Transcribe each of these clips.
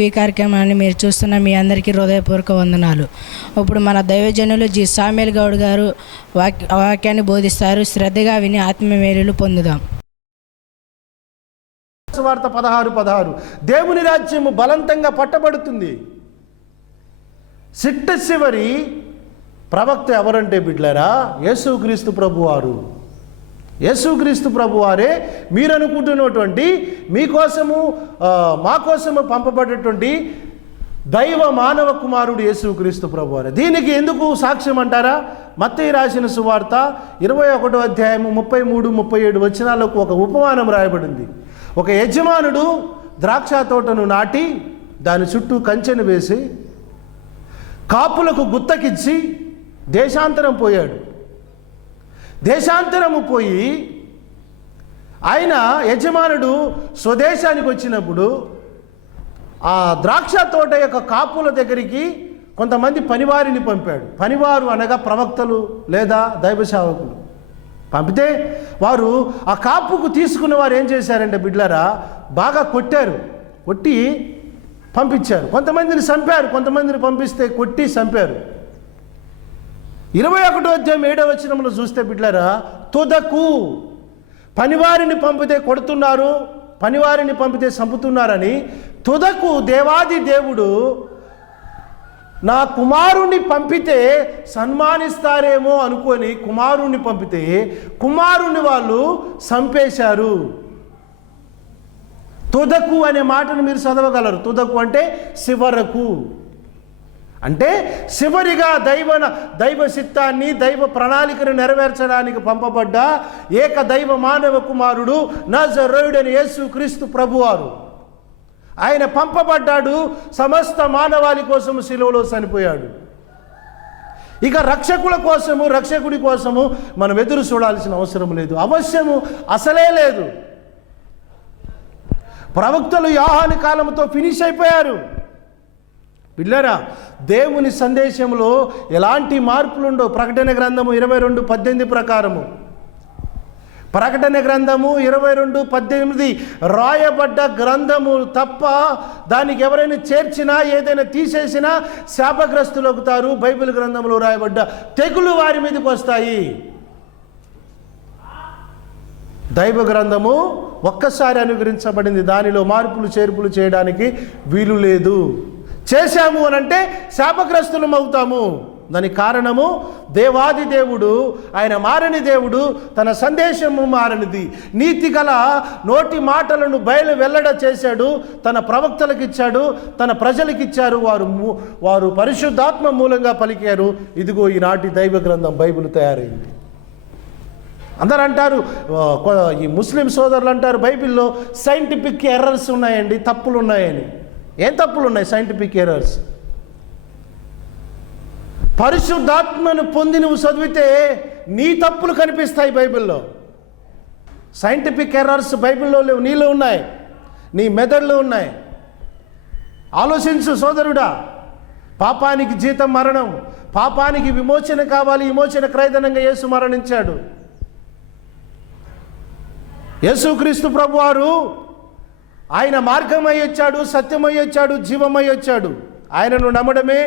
ఈ కార్యక్రమాన్ని మీరు చూస్తున్న మీ అందరికీ హృదయపూర్వక వందనాలు. ఇప్పుడు మన దైవజనులు జి సామ్యుల్ గౌడ్ గారు వాక్యాన్ని బోధిస్తారు. శ్రద్ధగా విని ఆత్మీయ మేలులు పొందుదాం. సువార్త 16:16 దేవుని రాజ్యము బలవంతంగా పట్టబడుతుంది. చిట్ట ప్రవక్త ఎవరంటే బిడ్లారా, యేసుక్రీస్తు ప్రభువారు. యేసుక్రీస్తు ప్రభువారే మీరు అనుకుంటున్నటువంటి మీకోసము మా కోసము పంపబడేటువంటి దైవ మానవ కుమారుడు యేసుక్రీస్తు ప్రభువారే. దీనికి ఎందుకు సాక్ష్యం అంటారా? మత్తయి రాసిన సువార్త 21వ అధ్యాయము 33-37 వచనాలకు ఒక ఉపమానం రాయబడింది. ఒక యజమానుడు ద్రాక్ష తోటను నాటి దాని చుట్టూ కంచెను వేసి కాపులకు గుత్తకిచ్చి దేశాంతరం పోయాడు. దేశాంతరము పోయి ఆయన యజమానుడు స్వదేశానికి వచ్చినప్పుడు ఆ ద్రాక్ష తోట యొక్క కాపుల దగ్గరికి కొంతమంది పనివారిని పంపాడు. పనివారు అనగా ప్రవక్తలు లేదా దైవ సేవకులు. పంపితే వారు ఆ కాపుకు తీసుకున్న వారు ఏం చేశారంటే బిడ్లరా, బాగా కొట్టి పంపించారు. కొంతమందిని చంపారు, కొంతమందిని పంపిస్తే కొట్టి చంపారు. 21వ అధ్యాయం 7వ వచనంలో చూస్తే బిడ్లరా, తుదకు పనివారిని పంపితే కొడుతున్నారు, పనివారిని పంపితే చంపుతున్నారని తుదకు దేవాది దేవుడు నా కుమారుణ్ణి పంపితే సన్మానిస్తారేమో అనుకొని కుమారుణ్ణి పంపితే కుమారుణ్ణి వాళ్ళు చంపేశారు. తుదకు అనే మాటను మీరు చదవగలరు. తుదకు అంటే చివరకు, అంటే చివరిగా దైవ చిత్తాన్ని దైవ ప్రణాళికను నెరవేర్చడానికి పంపబడ్డ ఏక దైవ మానవ కుమారుడు నజరేయుడైన యేసుక్రీస్తు ప్రభువారు. ఆయన పంపబడ్డాడు, సమస్త మానవాళి కోసము శిలువలో చనిపోయాడు. ఇక రక్షకుడి కోసము మనం ఎదురు చూడాల్సిన అవసరం లేదు, అవశ్యము అసలే లేదు. ప్రవక్తలు యోహాను కాలంతో ఫినిష్ అయిపోయారు. పిల్లరా, దేవుని సందేశంలో ఎలాంటి మార్పులుండో. ప్రకటన గ్రంథము 22:18 ప్రకారము, ప్రకటన గ్రంథము 22:18 రాయబడ్డ గ్రంథము తప్ప దానికి ఎవరైనా చేర్చినా ఏదైనా తీసేసినా శాపగ్రస్తులు అవుతారు. బైబిల్ గ్రంథంలో రాయబడ్డ తెగులు వారి మీదకి వస్తాయి. దైవ గ్రంథము ఒక్కసారి అనుగ్రహించబడింది, దానిలో మార్పులు చేర్పులు చేయడానికి వీలు లేదు. చేశాము అనంటే శాపగ్రస్తులం అవుతాము. దానికి కారణము దేవాది దేవుడు, ఆయన మారని దేవుడు, తన సందేశము మారనిది. నీతి గల నోటి మాటలను వెల్లడ చేశాడు, తన ప్రవక్తలకు ఇచ్చాడు, తన ప్రజలకు ఇచ్చారు. వారు పరిశుద్ధాత్మ మూలంగా పలికారు. ఇదిగో ఈనాటి దైవ గ్రంథం బైబిల్ తయారైంది. అందరూ అంటారు, ఈ ముస్లిం సోదరులు అంటారు, బైబిల్లో సైంటిఫిక్ ఎర్రర్స్ ఉన్నాయండి, తప్పులు ఉన్నాయని. ఏం తప్పులు ఉన్నాయి? Scientific errors. పరిశుద్ధాత్మను పొంది నువ్వు చదివితే నీ తప్పులు కనిపిస్తాయి బైబిల్లో. సైంటిఫిక్ ఎర్రర్స్ బైబిల్లో లేవు, నీలో ఉన్నాయి, నీ మెదడులో ఉన్నాయి. ఆలోచించు సోదరుడా. పాపానికి జీతం మరణం, పాపానికి విమోచన కావాలి, విమోచన క్రయధనంగా యేసు మరణించాడు. యేసుక్రీస్తు ప్రభువారు ఆయన మార్గమై వచ్చాడు, సత్యమై వచ్చాడు, జీవమై వచ్చాడు. ఆయనను నమ్మడమే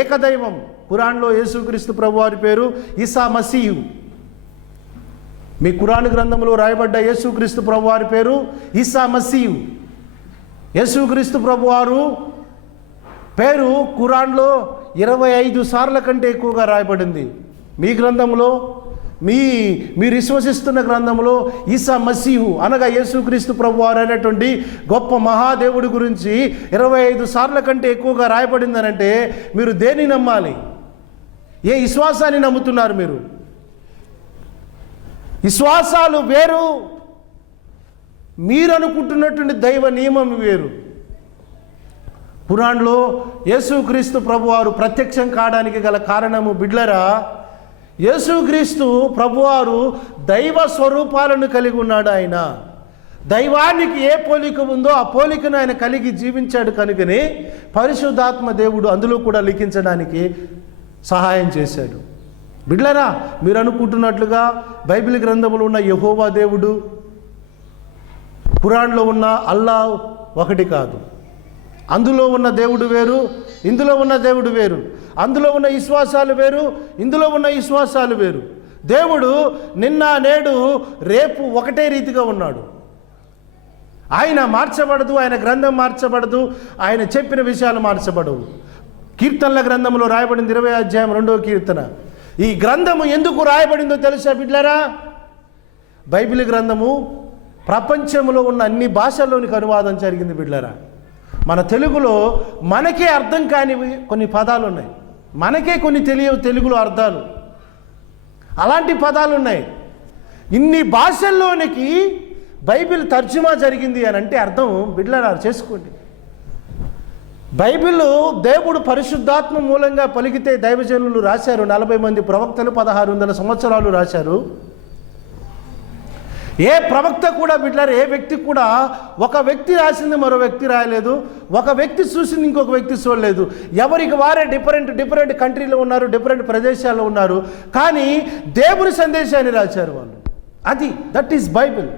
ఏకదైవం. ఖురాన్లో యేసుక్రీస్తు ప్రభువారి పేరు ఈసా మసీహు. మీ ఖురాన్ గ్రంథంలో రాయబడ్డ యేసుక్రీస్తు ప్రభువారి పేరు ఈసా మసీహు. యేసుక్రీస్తు ప్రభువారు పేరు ఖురాన్లో 25 సార్ల కంటే ఎక్కువగా రాయబడింది. మీ గ్రంథంలో మీరు విశ్వసిస్తున్న గ్రంథంలో ఈసా మసీహు అనగా యేసుక్రీస్తు ప్రభువారు అనేటువంటి గొప్ప మహాదేవుడి గురించి 25 సార్ల కంటే ఎక్కువగా రాయబడిందనంటే మీరు దేన్ని నమ్మాలి? ఏ విశ్వాసాన్ని నమ్ముతున్నారు మీరు? విశ్వాసాలు వేరు, మీరు అనుకుంటున్నటువంటి దైవ నియమం వేరు. ఖురాన్లో యేసుక్రీస్తు ప్రభువారు ప్రత్యక్షం కావడానికి గల కారణము బిడ్లరా, యేసుక్రీస్తు ప్రభువారు దైవ స్వరూపాలను కలిగి ఉన్నాడు. ఆయన దైవానికి ఏ పోలిక ఉందో ఆ పోలికను ఆయన కలిగి జీవించాడు. కనుకనే పరిశుద్ధాత్మ దేవుడు అందులో కూడా లిఖించడానికి సహాయం చేశాడు. బిడ్లరా, మీరు అనుకుంటున్నట్లుగా బైబిల్ గ్రంథంలో ఉన్న యెహోవా దేవుడు, ఖురాన్లో ఉన్న అల్లా ఒకటి కాదు. అందులో ఉన్న దేవుడు వేరు, ఇందులో ఉన్న దేవుడు వేరు. అందులో ఉన్న విశ్వాసాలు వేరు, ఇందులో ఉన్న విశ్వాసాలు వేరు. దేవుడు నిన్న నేడు రేపు ఒకటే రీతిగా ఉన్నాడు. ఆయన మార్చబడదు, ఆయన గ్రంథం మార్చబడదు, ఆయన చెప్పిన విషయాలు మార్చబడవు. కీర్తనల గ్రంథంలో రాయబడింది 20వ అధ్యాయం 2వ కీర్తన. ఈ గ్రంథము ఎందుకు రాయబడిందో తెలుసా బిడ్డలారా? బైబిల్ గ్రంథము ప్రపంచంలో ఉన్న అన్ని భాషల్లోనికి అనువాదం జరిగింది బిడ్డలారా. మన తెలుగులో మనకే అర్థం కానివి కొన్ని పదాలు ఉన్నాయి, మనకే కొన్ని తెలియవు తెలుగులో అర్థాలు. అలాంటి పదాలు ఉన్నాయి. ఇన్ని భాషల్లోనికి బైబిల్ తర్జుమా జరిగింది అని అంటే అర్థం బిడ్డలారా చేసుకోండి. బైబిల్ దేవుడు పరిశుద్ధాత్మ మూలంగా పలికితే దైవజనులు రాశారు. 40 మంది ప్రవక్తలు 1600 సంవత్సరాలు రాశారు. ఏ ప్రవక్త కూడా బిడ్డలారా, ఏ వ్యక్తి కూడా ఒక వ్యక్తి రాసింది మరో వ్యక్తి రాయలేదు, ఒక వ్యక్తి చూసింది ఇంకొక వ్యక్తి చూడలేదు. ఎవరికి వారే డిఫరెంట్ కంట్రీలో ఉన్నారు, డిఫరెంట్ ప్రదేశాల్లో ఉన్నారు, కానీ దేవుని సందేశాన్ని రాశారు వాళ్ళు. That is Bible.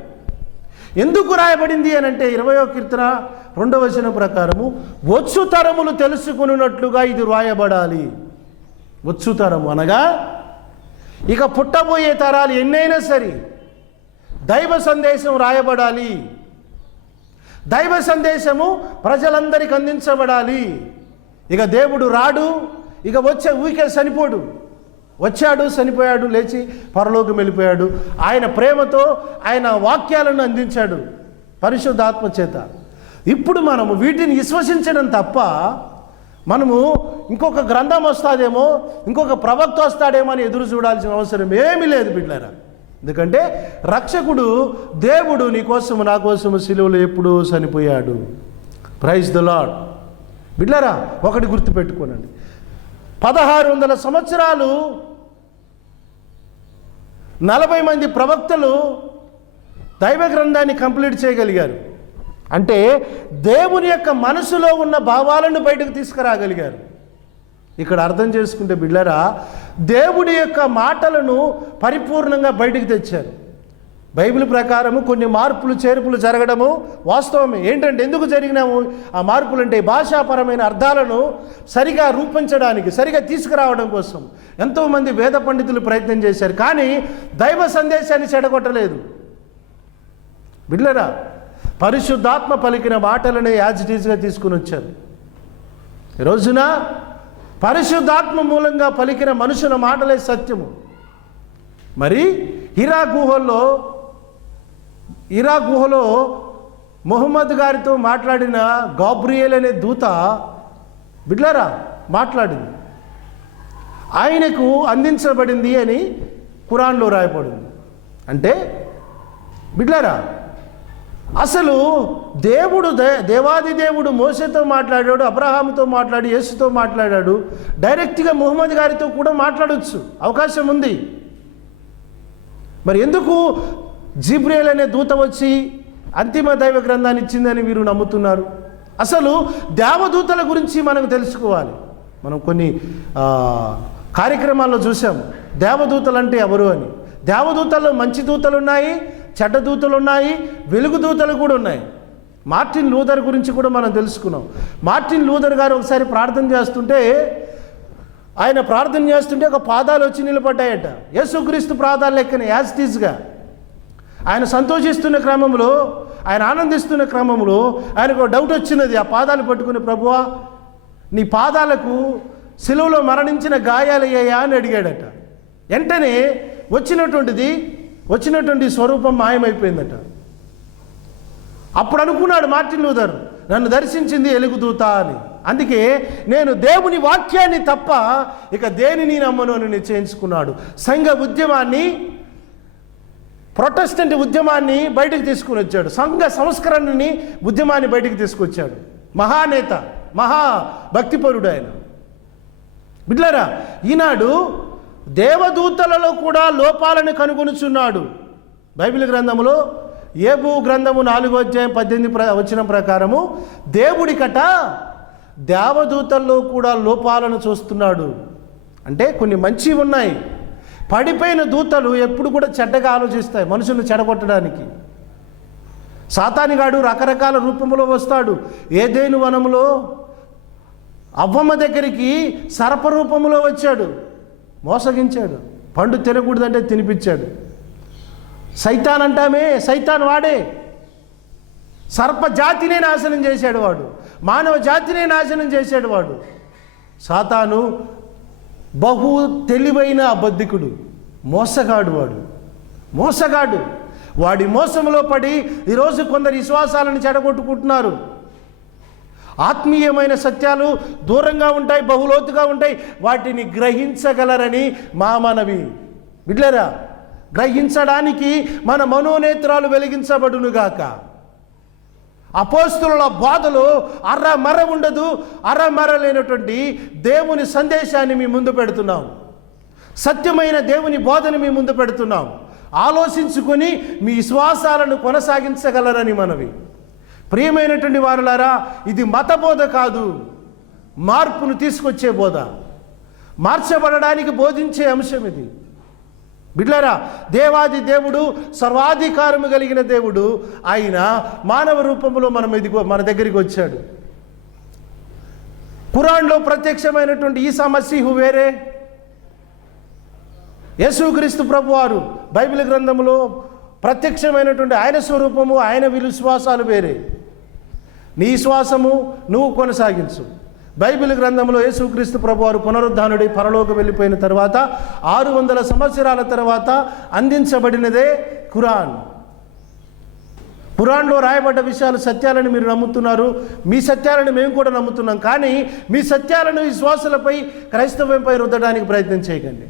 ఎందుకు రాయబడింది అని అంటే 20వ కీర్తన 2వ వచనం ప్రకారము వచ్చు తరములు తెలుసుకున్నట్లుగా ఇది రాయబడాలి. వచ్చు తరము అనగా ఇక పుట్టబోయే తరాలు ఎన్నైనా సరే దైవ సందేశం రాయబడాలి. దైవ సందేశము ప్రజలందరికీ అందించబడాలి. ఇక దేవుడు రాడు, ఇక వచ్చే ఊరికే చనిపోడు. వచ్చాడు, చనిపోయాడు, లేచి పరలోకం వెళ్ళిపోయాడు. ఆయన ప్రేమతో ఆయన వాక్యాలను అందించాడు పరిశుద్ధాత్మ చేత. ఇప్పుడు మనము వీటిని విశ్వసించడం తప్ప మనము ఇంకొక గ్రంథం వస్తాదేమో, ఇంకొక ప్రవక్త వస్తాడేమో అని ఎదురు చూడాల్సిన అవసరం ఏమీ లేదు బిడ్డలారా. ఎందుకంటే రక్షకుడు దేవుడు నీ కోసము నా కోసము సిలువలో ఎప్పుడూ చనిపోయాడు. Praise the Lord. బిడ్డలారా, ఒకటి గుర్తుపెట్టుకోనండి, 1600 సంవత్సరాలు 40 మంది ప్రవక్తలు దైవ గ్రంథాన్ని కంప్లీట్ చేయగలిగారు. అంటే దేవుని యొక్క మనసులో ఉన్న భావాలను బయటకు తీసుకురాగలిగారు. ఇక్కడ అర్థం చేసుకుంటే బిడ్డలారా, దేవుడి యొక్క మాటలను పరిపూర్ణంగా బయటికి తెచ్చారు. బైబిల్ ప్రకారము కొన్ని మార్పులు చేర్పులు జరగడము వాస్తవమే. ఏంటంటే ఎందుకు జరిగినాము ఆ మార్పులు అంటే భాషాపరమైన అర్థాలను సరిగా రూపించడానికి, సరిగా తీసుకురావడం కోసం ఎంతోమంది వేద పండితులు ప్రయత్నం చేశారు, కానీ దైవ సందేశాన్ని చెడగొట్టలేదు. బిడ్డలారా, పరిశుద్ధాత్మ పలికిన మాటలనే యాజ్ ఇట్ ఈజ్గా తీసుకుని వచ్చారు. ఈ రోజున పరిశుద్ధాత్మ మూలంగా పలికిన మనుషుల మాటలే సత్యము. మరి హీరా గుహలో మొహమ్మద్ గారితో మాట్లాడిన గాబ్రియల్ అనే దూత బిడ్డలారా మాట్లాడింది, ఆయనకు అందించబడింది అని ఖురాన్లో రాయబడింది. అంటే బిడ్డలారా, అసలు దేవాది దేవుడు మోసేతో మాట్లాడాడు, అబ్రహాముతో మాట్లాడి, యేసుతో మాట్లాడాడు. డైరెక్ట్గా ముహమ్మద్ గారితో కూడా మాట్లాడవచ్చు, అవకాశం ఉంది. మరి ఎందుకు జిబ్రియల్ అనే దూత వచ్చి అంతిమ దైవ గ్రంథాన్ని ఇచ్చిందని వీరు నమ్ముతున్నారు? అసలు దేవదూతల గురించి మనకు తెలుసుకోవాలి. మనం కొన్ని కార్యక్రమాల్లో చూసాం దేవదూతలు అంటే ఎవరు అని. దేవదూతల్లో మంచి దూతలు ఉన్నాయి, చెడ్డ దూతలు ఉన్నాయి, వెలుగు దూతలు కూడా ఉన్నాయి. మార్టిన్ లూథర్ గురించి కూడా మనం తెలుసుకున్నాం. మార్టిన్ లూథర్ గారు ఒకసారి ప్రార్థన చేస్తుంటే ఒక పాదాలు వచ్చి నిలబడ్డాయట. యేసుక్రీస్తు పాదాలు లెక్కన యాజ్టీజ్గా ఆయన సంతోషిస్తున్న క్రమంలో, ఆయన ఆనందిస్తున్న క్రమంలో ఆయనకు డౌట్ వచ్చినది. ఆ పాదాలు పట్టుకుని, ప్రభువా నీ పాదాలకు సిలువలో మరణించిన గాయాలయ్యాయా అని అడిగాడట. వెంటనే వచ్చినటువంటి స్వరూపం మాయమైపోయిందట. అప్పుడు అనుకున్నాడు మార్టిన్ లూథర్, నన్ను దర్శించింది ఎలుగుదూత అని. అందుకే నేను దేవుని వాక్యాన్ని తప్ప ఇక దేనిని నమ్మను అని నిశ్చయించుకున్నాడు. సంఘ ఉద్యమాన్ని, ప్రొటెస్టెంట్ ఉద్యమాన్ని బయటకు తీసుకుని వచ్చాడు. సంఘ సంస్కరణని ఉద్యమాన్ని బయటకు తీసుకొచ్చాడు. మహానేత, మహాభక్తిపరుడు ఆయన. బిడ్డలారా, ఈనాడు దేవదూతలలో కూడా లోపాలను కనుగొనుచున్నాడు. బైబిల్ గ్రంథంలో యోబు గ్రంథము 4వ అధ్యాయం 18 వచనం ప్రకారము దేవుడికట దేవదూతల్లో కూడా లోపాలను చూస్తున్నాడు. అంటే కొన్ని మంచివి ఉన్నాయి. పడిపోయిన దూతలు ఎప్పుడు కూడా చెడ్డగా ఆలోచిస్తాయి, మనుషులను చెడగొట్టడానికి. సాతానుగాడు రకరకాల రూపంలో వస్తాడు. ఏదేను వనములో అవ్వమ్మ దగ్గరికి సర్పరూపంలో వచ్చాడు, మోసగించాడు. పండు తినకూడదంటే తినిపించాడు. సైతాన్ అంటామే, సైతాన్ వాడే. సర్ప జాతినే నాశనం చేశాడు వాడు, మానవ జాతినే నాశనం చేశాడు వాడు. సాతాను బహు తెలివైన అబద్ధికుడు, మోసగాడు వాడు, మోసగాడు. వాడి మోసంలో పడి ఈరోజు కొందరు విశ్వాసాలను చెడగొట్టుకుంటున్నారు. ఆత్మీయమైన సత్యాలు దూరంగా ఉంటాయి, బహులోతుగా ఉంటాయి. వాటిని గ్రహించగలరని మా మనవి. బిడ్డలారా, గ్రహించడానికి మన మనోనేత్రాలు వెలిగించబడునుగాక. అపోస్తుల బోధలో అర్రమర ఉండదు. అర్రమర లేనటువంటి దేవుని సందేశాన్ని మీ ముందు పెడుతున్నాం. సత్యమైన దేవుని బోధని మీ ముందు పెడుతున్నాం. ఆలోచించుకొని మీ విశ్వాసాలను కొనసాగించగలరని మనవి. ప్రియమైనటువంటి వారులారా, ఇది మత బోధ కాదు, మార్పును తీసుకొచ్చే బోధ, మార్చబడడానికి బోధించే అంశం ఇది. బిడ్డలారా, దేవాది దేవుడు, సర్వాధికారము కలిగిన దేవుడు, ఆయన మానవ రూపంలో మన దగ్గరికి వచ్చాడు. ఖురాన్లో ప్రత్యక్షమైనటువంటి ఈసా మసీహు వేరే, యేసుక్రీస్తు ప్రభువారు బైబిల్ గ్రంథంలో ప్రత్యక్షమైనటువంటి ఆయన స్వరూపము, ఆయన విశ్వాసాలు వేరే. నీ విశ్వాసము నువ్వు కొనసాగించు. బైబిల్ గ్రంథంలో యేసుక్రీస్తు ప్రభువారు పునరుద్ధానుడై పరలోకం వెళ్ళిపోయిన తర్వాత 600 సంవత్సరాల తర్వాత అందించబడినదే ఖురాన్. ఖురాన్లో రాయబడ్డ విషయాలు సత్యాలను మీరు నమ్ముతున్నారు, మీ సత్యాలను మేము కూడా నమ్ముతున్నాం. కానీ మీ సత్యాలను విశ్వాసాలపై, క్రైస్తవంపై రుద్దడానికి ప్రయత్నం చేయకండి.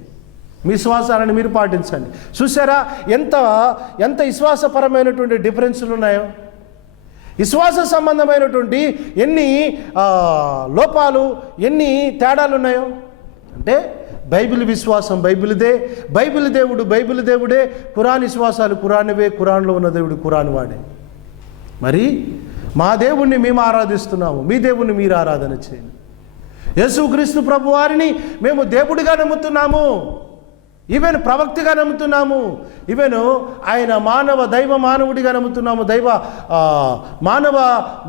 మీ విశ్వాసాలను మీరు పాటించండి. చూసారా ఎంత విశ్వాసపరమైనటువంటి డిఫరెన్సులు ఉన్నాయో. విశ్వాస సంబంధమైనటువంటి ఎన్ని లోపాలు, ఎన్ని తేడాలు ఉన్నాయో. అంటే బైబిల్ విశ్వాసం బైబిల్దే, బైబిల్ దేవుడు బైబిల్ దేవుడే, ఖురాన్ విశ్వాసాలు ఖురాన్వే, ఖురాన్లో ఉన్న దేవుడు ఖురాన్ వాడే. మరి మా దేవుణ్ణి మేము ఆరాధిస్తున్నాము, మీ దేవుణ్ణి మీరు ఆరాధన చేయండి. యేసుక్రీస్తు ప్రభు వారిని మేము దేవుడిగా నమ్ముతున్నాము, ఈవెన్ ప్రవక్తిగా నమ్ముతున్నాము, ఈవెన్ ఆయన దైవ మానవుడిగా నమ్ముతున్నాము,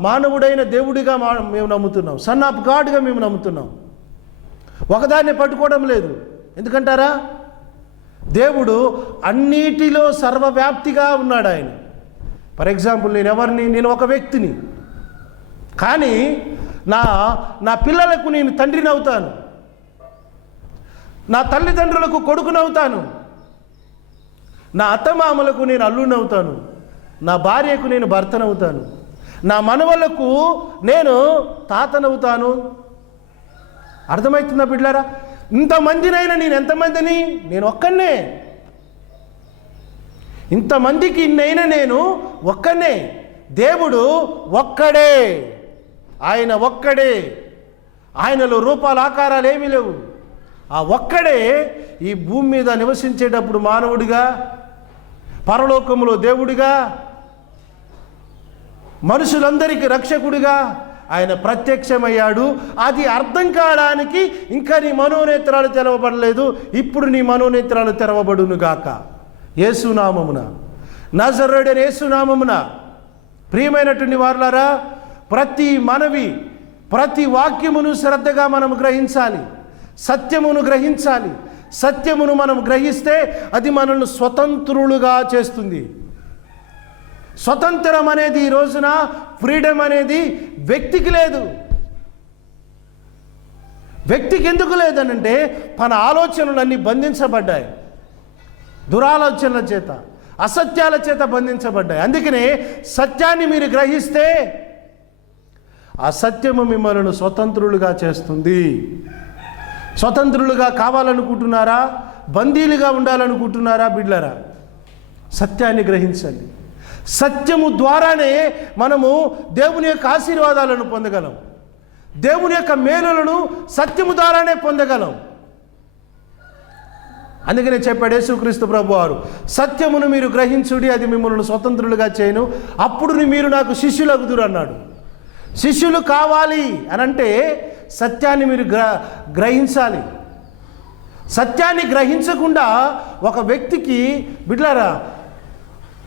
మానవుడైన దేవుడిగా మేము నమ్ముతున్నాం, సన్ ఆఫ్ గాడ్గా మేము నమ్ముతున్నాం. ఒకదాన్ని పట్టుకోవడం లేదు. ఎందుకంటారా? దేవుడు అన్నిటిలో సర్వవ్యాప్తిగా ఉన్నాడు ఆయన. ఫర్ ఎగ్జాంపుల్, నేను ఒక వ్యక్తిని, కానీ నా పిల్లలకు నేను తండ్రిని అవుతాను, నా తల్లిదండ్రులకు కొడుకునవుతాను, నా అత్తమామలకు నేను అల్లునవుతాను, నా భార్యకు నేను భర్తనవుతాను, నా మనవలకు నేను తాతనవుతాను. అర్థమవుతుందా బిడ్డలారా? ఇంతమందినైనా నేను ఎంతమందిని? నేను ఒక్కనే. ఇంతమందికి ఇన్నైనా నేను ఒక్కనే. దేవుడు ఒక్కడే, ఆయన ఒక్కడే, ఆయనలో రూపాలు ఆకారాలు ఏమీ లేవు. ఆ ఒక్కడే ఈ భూమి మీద నివసించేటప్పుడు మానవుడిగా, పరలోకములో దేవుడిగా, మనుషులందరికీ రక్షకుడిగా ఆయన ప్రత్యక్షమయ్యాడు. అది అర్థం కావడానికి ఇంకా నీ మనోనేత్రాలు తెరవబడలేదు. ఇప్పుడు నీ మనోనేత్రాలు తెరవబడునుగాక యేసునామమున, నజరేయుడైన యేసునామమున. ప్రియమైనటువంటి వారులారా, ప్రతి మనవి, ప్రతి వాక్యమును శ్రద్ధగా మనం గ్రహించాలి, సత్యమును గ్రహించాలి. సత్యమును మనం గ్రహిస్తే అది మనల్ని స్వతంత్రులుగా చేస్తుంది. స్వతంత్రం అనేది ఈ రోజున, ఫ్రీడమ్ అనేది వ్యక్తికి లేదు. వ్యక్తికి ఎందుకు లేదనంటే తన ఆలోచనలన్నీ బంధించబడ్డాయి, దురాలోచనల చేత, అసత్యాల చేత బంధించబడ్డాయి. అందుకనే సత్యాన్ని మీరు గ్రహిస్తే ఆ సత్యము మిమ్మల్ని స్వతంత్రులుగా చేస్తుంది. స్వతంత్రులుగా కావాలనుకుంటున్నారా? బందీలుగా ఉండాలనుకుంటున్నారా? బిడ్డలారా, సత్యాన్ని గ్రహించండి. సత్యము ద్వారానే మనము దేవుని యొక్క ఆశీర్వాదాలను పొందగలం, దేవుని యొక్క మేలులను సత్యము ద్వారానే పొందగలం. అందుకనే చెప్పాడు యేసుక్రీస్తు ప్రభువారు, సత్యమును మీరు గ్రహించుడి, అది మిమ్మల్ని స్వతంత్రులుగా చేయను, అప్పుడు మీరు నాకు శిష్యులగుదురు అన్నాడు. శిష్యులు కావాలి అనంటే సత్యాన్ని మీరు గ్రహించాలి. సత్యాన్ని గ్రహించకుండా ఒక వ్యక్తికి బిడ్డలారా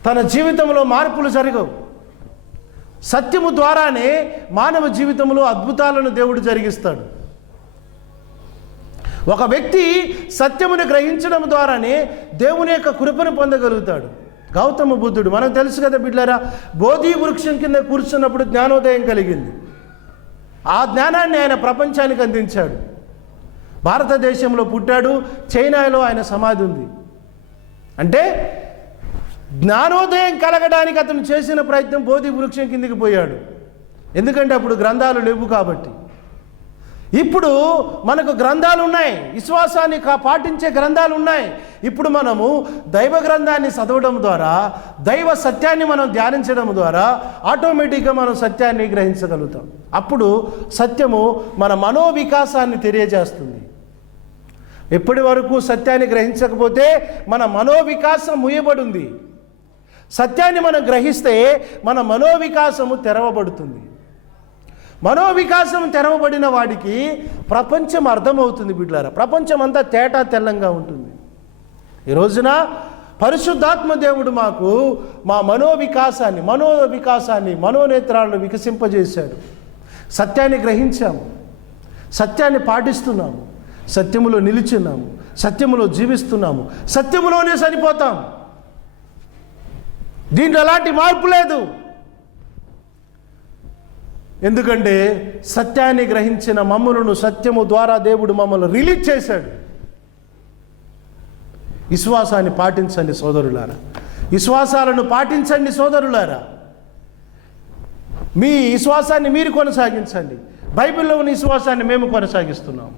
తన జీవితంలో మార్పులు జరగవు. సత్యము ద్వారానే మానవ జీవితంలో అద్భుతాలను దేవుడు జరిగిస్తాడు. ఒక వ్యక్తి సత్యమును గ్రహించడం ద్వారానే దేవుని యొక్క కృపను పొందగలుగుతాడు. గౌతమ బుద్ధుడు, మనకు తెలుసు కదా బిడ్డలారా, బోధి వృక్షం కింద కూర్చున్నప్పుడు జ్ఞానోదయం కలిగింది. ఆ జ్ఞానాన్ని ఆయన ప్రపంచానికి అందించాడు. భారతదేశంలో పుట్టాడు, చైనాలో ఆయన సమాధి ఉంది. అంటే జ్ఞానోదయం కలగడానికి అతను చేసిన ప్రయత్నం బోధి వృక్షం కిందికి పోయాడు. ఎందుకంటే అప్పుడు గ్రంథాలు లేవు కాబట్టి. ఇప్పుడు మనకు గ్రంథాలు ఉన్నాయి, విశ్వాసాన్ని పాటించే గ్రంథాలు ఉన్నాయి. ఇప్పుడు మనము దైవ గ్రంథాన్ని చదవడం ద్వారా, దైవ సత్యాన్ని మనం ధ్యానించడం ద్వారా ఆటోమేటిక్గా మనం సత్యాన్ని గ్రహించగలుగుతాం. అప్పుడు సత్యము మన మనోవికాసాన్ని తెలియజేస్తుంది. ఎప్పటి వరకు సత్యాన్ని గ్రహించకపోతే మన మనోవికాసం ముయ్యబడి ఉంది. సత్యాన్ని మనం గ్రహిస్తే మన మనోవికాసము తెరవబడుతుంది. మనోవికాసం తెరవబడిన వాడికి ప్రపంచం అర్థమవుతుంది బిడ్డలారా. ప్రపంచం అంతా తేటా తెల్లంగా ఉంటుంది. ఈ రోజున పరిశుద్ధాత్మ దేవుడు మాకు మా మనోవికాసాన్ని మనోనేత్రాలను వికసింపజేశాడు. సత్యాన్ని గ్రహించాము, సత్యాన్ని పాటిస్తున్నాము, సత్యములో నిలిచున్నాము, సత్యములో జీవిస్తున్నాము, సత్యములోనే సరిపోతాం. దీంట్లో ఎలాంటి మార్పు లేదు. ఎందుకంటే సత్యాన్ని గ్రహించిన మమ్మలను సత్యము ద్వారా దేవుడు మమ్మల్ని రిలీజ్ చేశాడు. విశ్వాసాన్ని పాటించండి సోదరులారా, విశ్వాసాలను పాటించండి సోదరులారా. మీ విశ్వాసాన్ని మీరు కొనసాగించండి. బైబిల్లో ఉన్న విశ్వాసాన్ని మేము కొనసాగిస్తున్నాము.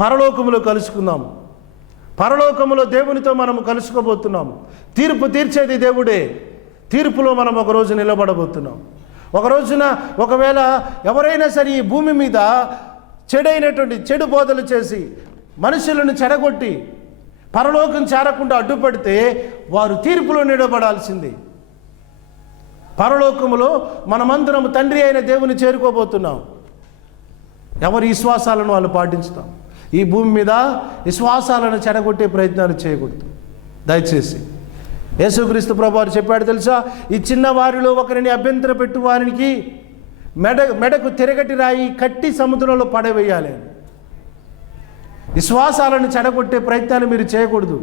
పరలోకములో కలుసుకుందాము. పరలోకములో దేవునితో మనము కలుసుకోబోతున్నాము. తీర్పు తీర్చేది దేవుడే. తీర్పులో మనం ఒకరోజు నిలబడబోతున్నాం. ఒక రోజున ఒకవేళ ఎవరైనా సరే ఈ భూమి మీద చెడు బోధలు చేసి మనుషులను చెడగొట్టి పరలోకం చేరకుండా అడ్డుపడితే వారు తీర్పులో నిలబడాల్సిందే. పరలోకములో మనమందరం తండ్రి అయిన దేవుని చేరుకోబోతున్నాం. ఎవరి విశ్వాసాలను వాళ్ళు పాటించుతాం. ఈ భూమి మీద విశ్వాసాలను చెడగొట్టే ప్రయత్నాలు చేయకూడదు. దయచేసి యేసుక్రీస్తు ప్రభువారు చెప్పాడు తెలుసా, ఈ చిన్న వారిలో ఒకరిని అభ్యంతర పెట్టు వారికి మెడకు తిరగటి రాయి కట్టి సముద్రంలో పడవేయాలి. విశ్వాసాలను చెడగొట్టే ప్రయత్నాలు మీరు చేయకూడదు.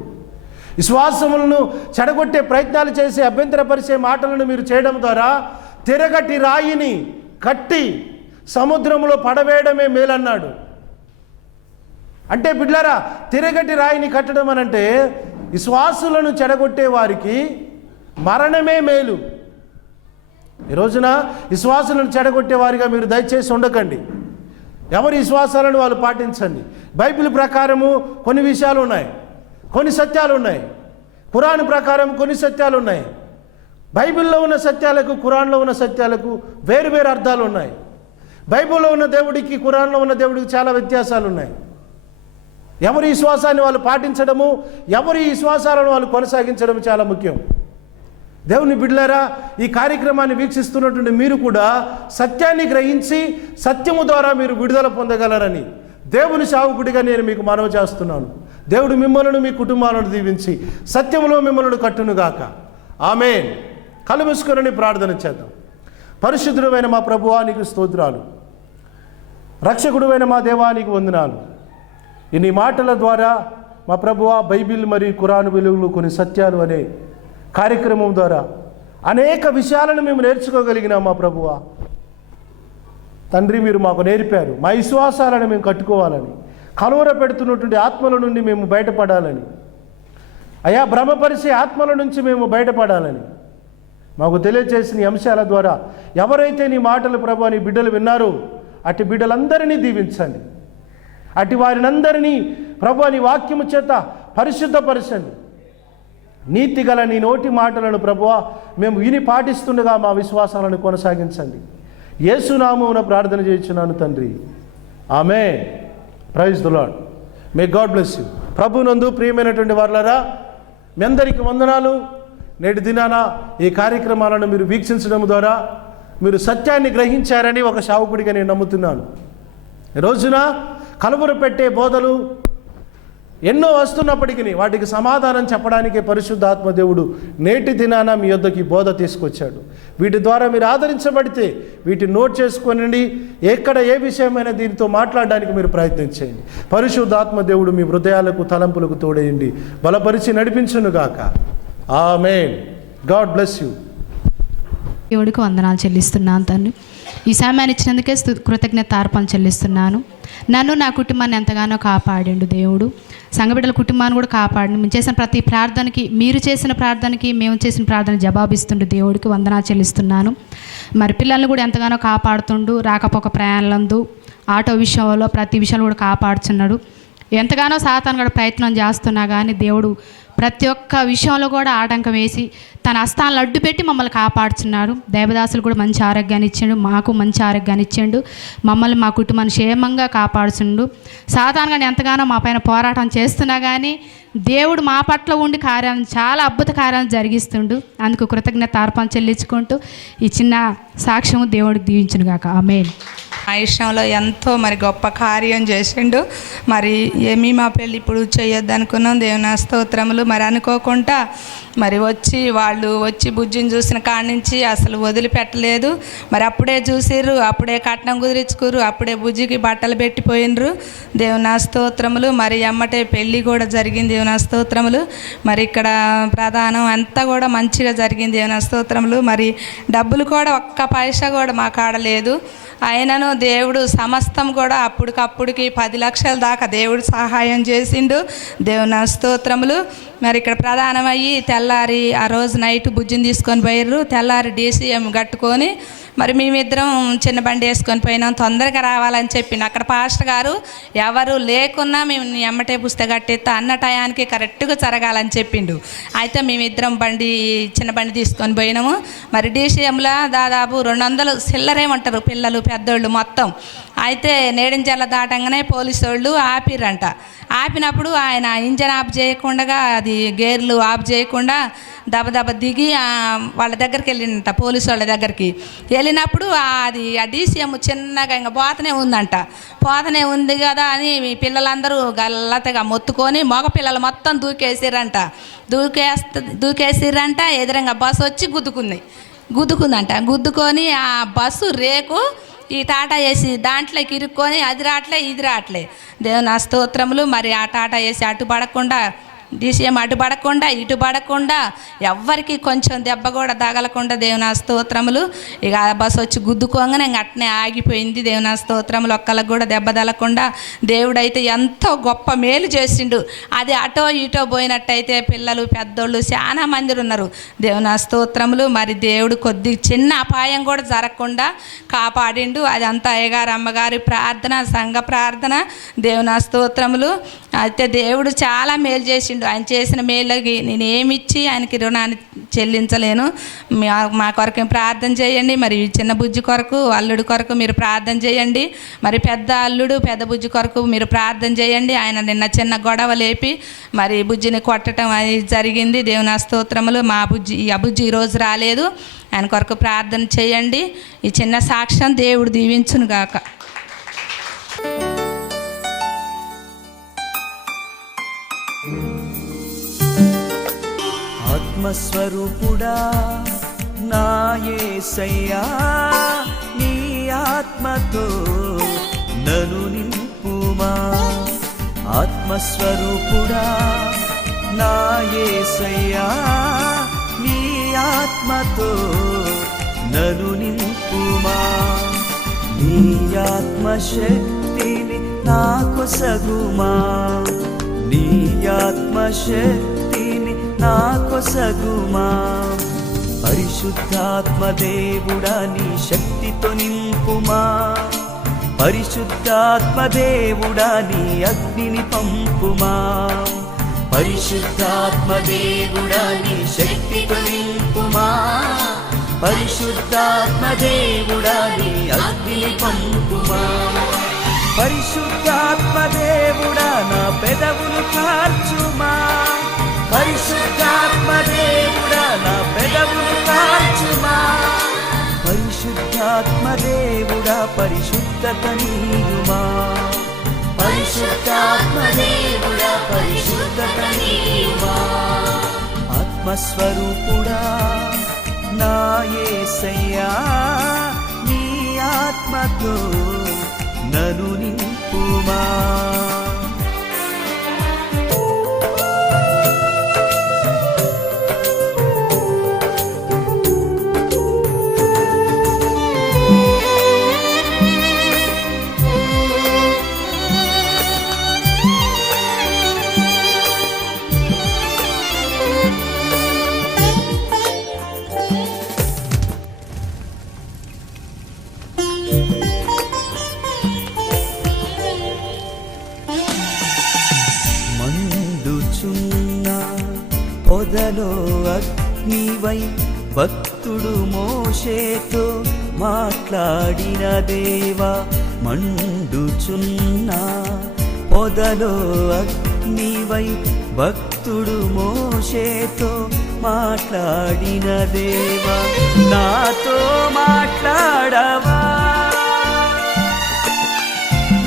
విశ్వాసములను చెడగొట్టే ప్రయత్నాలు చేసి అభ్యంతరపరిచే మాటలను మీరు చేయడం ద్వారా తిరగటి రాయిని కట్టి సముద్రంలో పడవేయడమే మేలన్నాడు. అంటే బిడ్డలారా, తిరగటి రాయిని కట్టడం అనంటే విశ్వాసులను చెడగొట్టే వారికి మరణమే మేలు. ఈ రోజున విశ్వాసులను చెడగొట్టే వారిగా మీరు దయచేసి ఉండకండి. ఎవరి విశ్వాసాలను వాళ్ళు పాటించండి. బైబిల్ ప్రకారము కొన్ని విషయాలు ఉన్నాయి, కొన్ని సత్యాలు ఉన్నాయి. ఖురాన్ ప్రకారం కొన్ని సత్యాలు ఉన్నాయి. బైబిల్లో ఉన్న సత్యాలకు ఖురాన్లో ఉన్న సత్యాలకు వేరు వేరు అర్థాలు ఉన్నాయి. బైబిల్లో ఉన్న దేవుడికి ఖురాన్లో ఉన్న దేవుడికి చాలా వ్యత్యాసాలు ఉన్నాయి. ఎవరి విశ్వాసాన్ని వాళ్ళు పాటించడము, ఎవరి విశ్వాసాలను వాళ్ళు కొనసాగించడం చాలా ముఖ్యం. దేవుని బిడ్డలారా, ఈ కార్యక్రమాన్ని వీక్షిస్తున్నటువంటి మీరు కూడా సత్యాన్ని గ్రహించి సత్యము ద్వారా మీరు విడుదల పొందగలరని దేవుని సేవకుడిగా నేను మీకు మనవి చేస్తున్నాను. దేవుడు మిమ్మల్ని మీ కుటుంబాలను దీవించి సత్యములో మిమ్మల్ని కట్టునుగాక. ఆమేన్. కళ్ళు మూసుకొని ప్రార్థన చేద్దాం. పరిశుద్ధుడైన మా ప్రభువా నీకు స్తోత్రాలు, రక్షకుడువైన మా దేవానికి వందనాలు. ఇన్ని మాటల ద్వారా మా ప్రభువా బైబిల్ మరియు ఖురాను వెలుగులు కొన్ని సత్యాలు అనే కార్యక్రమం ద్వారా అనేక విషయాలను మేము నేర్చుకోగలిగినాం. మా ప్రభువా తండ్రి, మీరు మాకు నేర్పారు మా విశ్వాసాలను మేము కట్టుకోవాలని, కలవర పెడుతున్నటువంటి ఆత్మల నుండి మేము బయటపడాలని, అయా భ్రమపరిచే ఆత్మల నుంచి మేము బయటపడాలని మాకు తెలియజేసిన అంశాల ద్వారా ఎవరైతే నీ మాటలు ప్రభువా నీ బిడ్డలు విన్నారో అటు బిడ్డలందరినీ దీవించండి. అటు వారినందరినీ ప్రభువా నీ వాక్యము చేత పరిశుద్ధపరచండి. నీతి గల నీ నోటి మాటలను ప్రభువా మేము విని పాటిస్తుండగా మా విశ్వాసాలను కొనసాగించండి. యేసు నామమున ప్రార్థన చేయించున్నాను తండ్రి. Amen. Praise the Lord. May God bless you. ప్రభునందు ప్రియమైనటువంటి వారలారా, మీ అందరికీ వందనాలు. నేటి దినాన ఈ కార్యక్రమాలను మీరు వీక్షించడం ద్వారా మీరు సత్యాన్ని గ్రహించారని ఒక సేవకుడిగా నేను నమ్ముతున్నాను. ఈ రోజున కలవర పెట్టే బోధలు, ఎన్నో వస్తున్నప్పటికీ వాటికి సమాధానం చెప్పడానికే పరిశుద్ధాత్మ దేవుడు నేటి దినాన మీ యొద్దకి బోధ తీసుకొచ్చాడు. వీటి ద్వారా మీరు ఆదరించబడితే వీటిని నోట్ చేసుకొనండి. ఎక్కడ ఏ విషయమైనా దీనితో మాట్లాడడానికి మీరు ప్రయత్నం చేయండి. పరిశుద్ధాత్మ దేవుడు మీ హృదయాలకు తలంపులకు తోడేయండి, బలపరిచి నడిపించునుగాక. ఆమేన్. God bless you. దేవుడికి వందనాలు చెల్లిస్తున్నాను తండ్రి. ఈ సమయాన్ని ఇచ్చినందుకే కృతజ్ఞత అర్పణ చెల్లిస్తున్నాను. నన్ను నా కుటుంబాన్ని ఎంతగానో కాపాడిండు దేవుడు. సంఘబిడ్డల కుటుంబాన్ని కూడా కాపాడి మేము చేసిన ప్రతి ప్రార్థనకి, మీరు చేసిన ప్రార్థనకి, మేము చేసిన ప్రార్థన జవాబిస్తుండు దేవుడికి వందనాలు చెల్లిస్తున్నాను. మరి పిల్లల్ని కూడా ఎంతగానో కాపాడుతుండు. రాకపోక ప్రయాణాలందు, ఆటో విషయంలో, ప్రతి విషయంలో కూడా కాపాడుచున్నాడు. ఎంతగానో సాతాను కూడా ప్రయత్నం చేస్తున్నా కానీ దేవుడు ప్రతి ఒక్క విషయంలో కూడా ఆటంకం వేసి తన హస్తాలను అడ్డు పెట్టి మమ్మల్ని కాపాడుచున్నాడు. దేవదాసులు కూడా మంచి ఆరోగ్యాన్ని ఇచ్చిండు, మాకు మంచి ఆరోగ్యాన్ని ఇచ్చిండు, మమ్మల్ని మా కుటుంబాన్ని క్షేమంగా కాపాడుచుండు. సాతాను కానీ ఎంతగానో మా పైన పోరాటం చేస్తున్నా కానీ దేవుడు మా పట్ల ఉండి కార్యాలను, చాలా అద్భుత కార్యాలను జరిగిస్తుండు. అందుకు కృతజ్ఞత అర్పణ చెల్లించుకుంటూ ఈ చిన్న సాక్ష్యము దేవుడికి దీవించును గాక. ఆమేన్. మా విషయంలో ఎంతో మరి గొప్ప కార్యం చేసిండు. మరి ఏమీ మా పెళ్ళి ఇప్పుడు చేయొద్దు అనుకున్నాం. దేవుని స్తోత్రములు. మరి అనుకోకుండా మరి వాళ్ళు వచ్చి బుజ్జిని చూసిన కాడి నుంచి అసలు వదిలిపెట్టలేదు. మరి అప్పుడే చూసిర్రు, అప్పుడే కట్నం కుదిరించుకుర్రు, అప్పుడే బుజ్జికి బట్టలు పెట్టిపోయినరు. దేవుని స్తోత్రములు. మరి ఎమ్మటే పెళ్ళి కూడా జరిగింది. దేవుని స్తోత్రములు. మరి ఇక్కడ ప్రధానం అంతా కూడా మంచిగా జరిగింది. దేవుని స్తోత్రములు. మరి డబ్బులు కూడా ఒక్క పైసా కూడా మా కాడ లేదు. అయినను దేవుడు సమస్తం కూడా అప్పటికప్పుడుకి 10 లక్షల దాకా దేవుడు సహాయం చేసిండు. దేవుని స్తోత్రములు. మరి ఇక్కడ ప్రధానమయ్యి తెల్లారి ఆ రోజు నైట్ బుజ్జిని తీసుకొని పోయారు. తెల్లారి DCM కట్టుకొని మరి మేమిద్దరం చిన్న బండి వేసుకొని పోయినాం. తొందరగా రావాలని చెప్పిండు అక్కడ పాస్టర్ గారు. ఎవరు లేకున్నా మేము ఎమ్మటే పుస్తక కట్టేస్తా అన్న టయానికి కరెక్ట్గా జరగాలని చెప్పిండు. అయితే మేమిద్దరం చిన్న బండి తీసుకొని పోయినాము. మరి DCMలో దాదాపు 200 చిల్లరేమంటారు పిల్లలు పెద్దోళ్ళు మొత్తం. అయితే నేడింజల్ల దాటంగానే పోలీసు వాళ్ళు ఆపిరంట. ఆపినప్పుడు ఆయన ఇంజన్ ఆఫ్ చేయకుండా, అది గేర్లు ఆఫ్ చేయకుండా దబదబ దిగి వాళ్ళ దగ్గరికి వెళ్ళిందంట, పోలీసు వాళ్ళ దగ్గరికి వెళ్ళినప్పుడు అది ఆ DCM చిన్నగా ఇంకా పోతనే ఉందంట. పోతనే ఉంది కదా అని పిల్లలందరూ గల్లతగా మొత్తుకొని మగ పిల్లలు మొత్తం దూకేసిరంట. దూకేసిరంట. ఎదురంగా బస్సు వచ్చి గుద్దుకుందంట. గుద్దుకొని ఆ బస్సు రేకు ఈ టాటా ఏసీ దాంట్లోకి ఇరుక్కొని అది రావట్లే ఇది రావట్లే. దేవుని స్తోత్రములు. మరి ఆ టాటా ఏసీ అటు పడకుండా, DCM అటు పడకుండా ఇటు పడకుండా, ఎవ్వరికి కొంచెం దెబ్బ కూడా తగలకుండా దేవుని స్తోత్రములు. ఇక ఆ బస్సు వచ్చి గుద్దుకోగానే ఇంక అట్నే ఆగిపోయింది. దేవుని స్తోత్రములు. ఒక్కళ్ళకు కూడా దెబ్బ తగలకుండా దేవుడైతే ఎంతో గొప్ప మేలు చేసిండు. అది అటో ఇటో పోయినట్టయితే పిల్లలు పెద్దోళ్ళు చాలా మంది ఉన్నారు. దేవుని స్తోత్రములు. మరి దేవుడు కొద్ది చిన్న అపాయం కూడా జరగకుండా కాపాడిండు. అదంతా అయ్యగారు అమ్మగారి ప్రార్థన, సంఘ ప్రార్థన. దేవుని స్తోత్రములు. అయితే దేవుడు చాలా మేలు చేసిండు. ఆయన చేసిన మేలుకి నేను ఏమిచ్చి ఆయనకి రుణాన్ని చెల్లించలేను. మా కొరకు ప్రార్థన చేయండి. మరి చిన్న బుజ్జి కొరకు, అల్లుడి కొరకు మీరు ప్రార్థన చేయండి. మరి పెద్ద అల్లుడు పెద్ద బుజ్జి కొరకు మీరు ప్రార్థన చేయండి. ఆయన నిన్న చిన్న గొడవ లేపి మరి బుజ్జిని కొట్టడం అది జరిగింది. దేవుని స్తోత్రములు. మా బుజ్జి ఈరోజు రాలేదు. ఆయన కొరకు ప్రార్థన చేయండి. ఈ చిన్న సాక్ష్యం దేవుడు దీవించును గాక. ఆత్మస్వరూపుడా నా యేసయ్యా, నీ ఆత్మతో నన్ను నింపుమా. ఆత్మస్వరూపుడా నా యేసయ్యా, నీ ఆత్మతో నన్ను నింపుమా. నీ ఆత్మశక్తిని నాకు సగుమా. నీ ఆత్మశక్తిని నాకు సగుమా. పరిశుద్ధాత్మ దేవుడా నీ శక్తితో నింపుమా. పరిశుద్ధాత్మ దేవుడా నీ అగ్నిని పంపుమా. పరిశుద్ధాత్మ దేవుడా నీ శక్తితో నింపుమా. పరిశుద్ధాత్మ దేవుడా నీ అగ్నిని పంపుమా. పరిశుద్ధాత్మ దేవుడా నా పెదవులు కార్చుమా. పరిశుద్ధాత్మ దేవుడా నా పెదవులు కార్చుమా. పరిశుద్ధాత్మ దేవుడా పరిశుద్ధత నీయుమా. పరిశుద్ధాత్మ పరిశుద్ధాత్మదేవుడా పరిశుద్ధత నీవా. ఆత్మస్వరూపుడా నా యేసయ్యా, నీ ఆత్మతో నన్ను నింపుమా. మండుచున్న పొదలో అగ్నివై భక్తుడు మోషేతో మాట్లాడిన దేవా. మండుచున్న పొదలో అగ్నివై భక్తుడు మోషేతో మాట్లాడిన దేవా. నాతో మాట్లాడవా,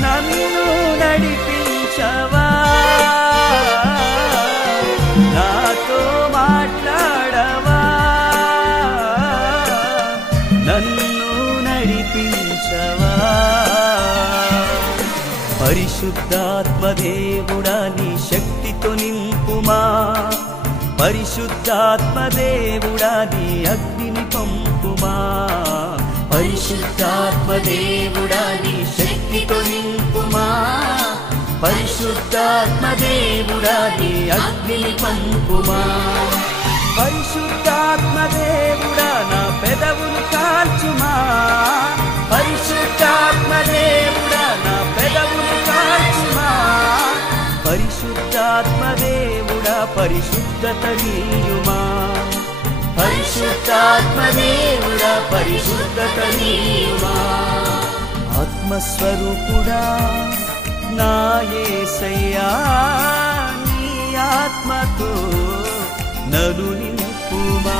నన్ను నడిపించవా. నాతో మాట్లాడవా, నన్ను నడిపించవా. పరిశుద్ధాత్మదేవుడా నీ శక్తితో నింపుమా. పరిశుద్ధాత్మదేవుడా నీ అగ్నిని పంపుమా. పరిశుద్ధాత్మదేవుడా నీ శక్తితో నింపుమా. పరిశుద్ధాత్మదేవుడా నీ అగ్నిని పంపుమా. పరిశుద్ధాత్మదేవుడా నా పెదవులు కాల్చుమా. పరిశుద్ధాత్మదేవుడా నా పెదవులు కాల్చుమా. పరిశుద్ధాత్మదేవుడా పరిశుద్ధత నీయుమా. పరిశుద్ధాత్మదేవుడా పరిశుద్ధత నీయుమా. ఆత్మస్వరూపుడా నా యేసయ్యా, నీ ఆత్మతో నన్ను నింపుమా.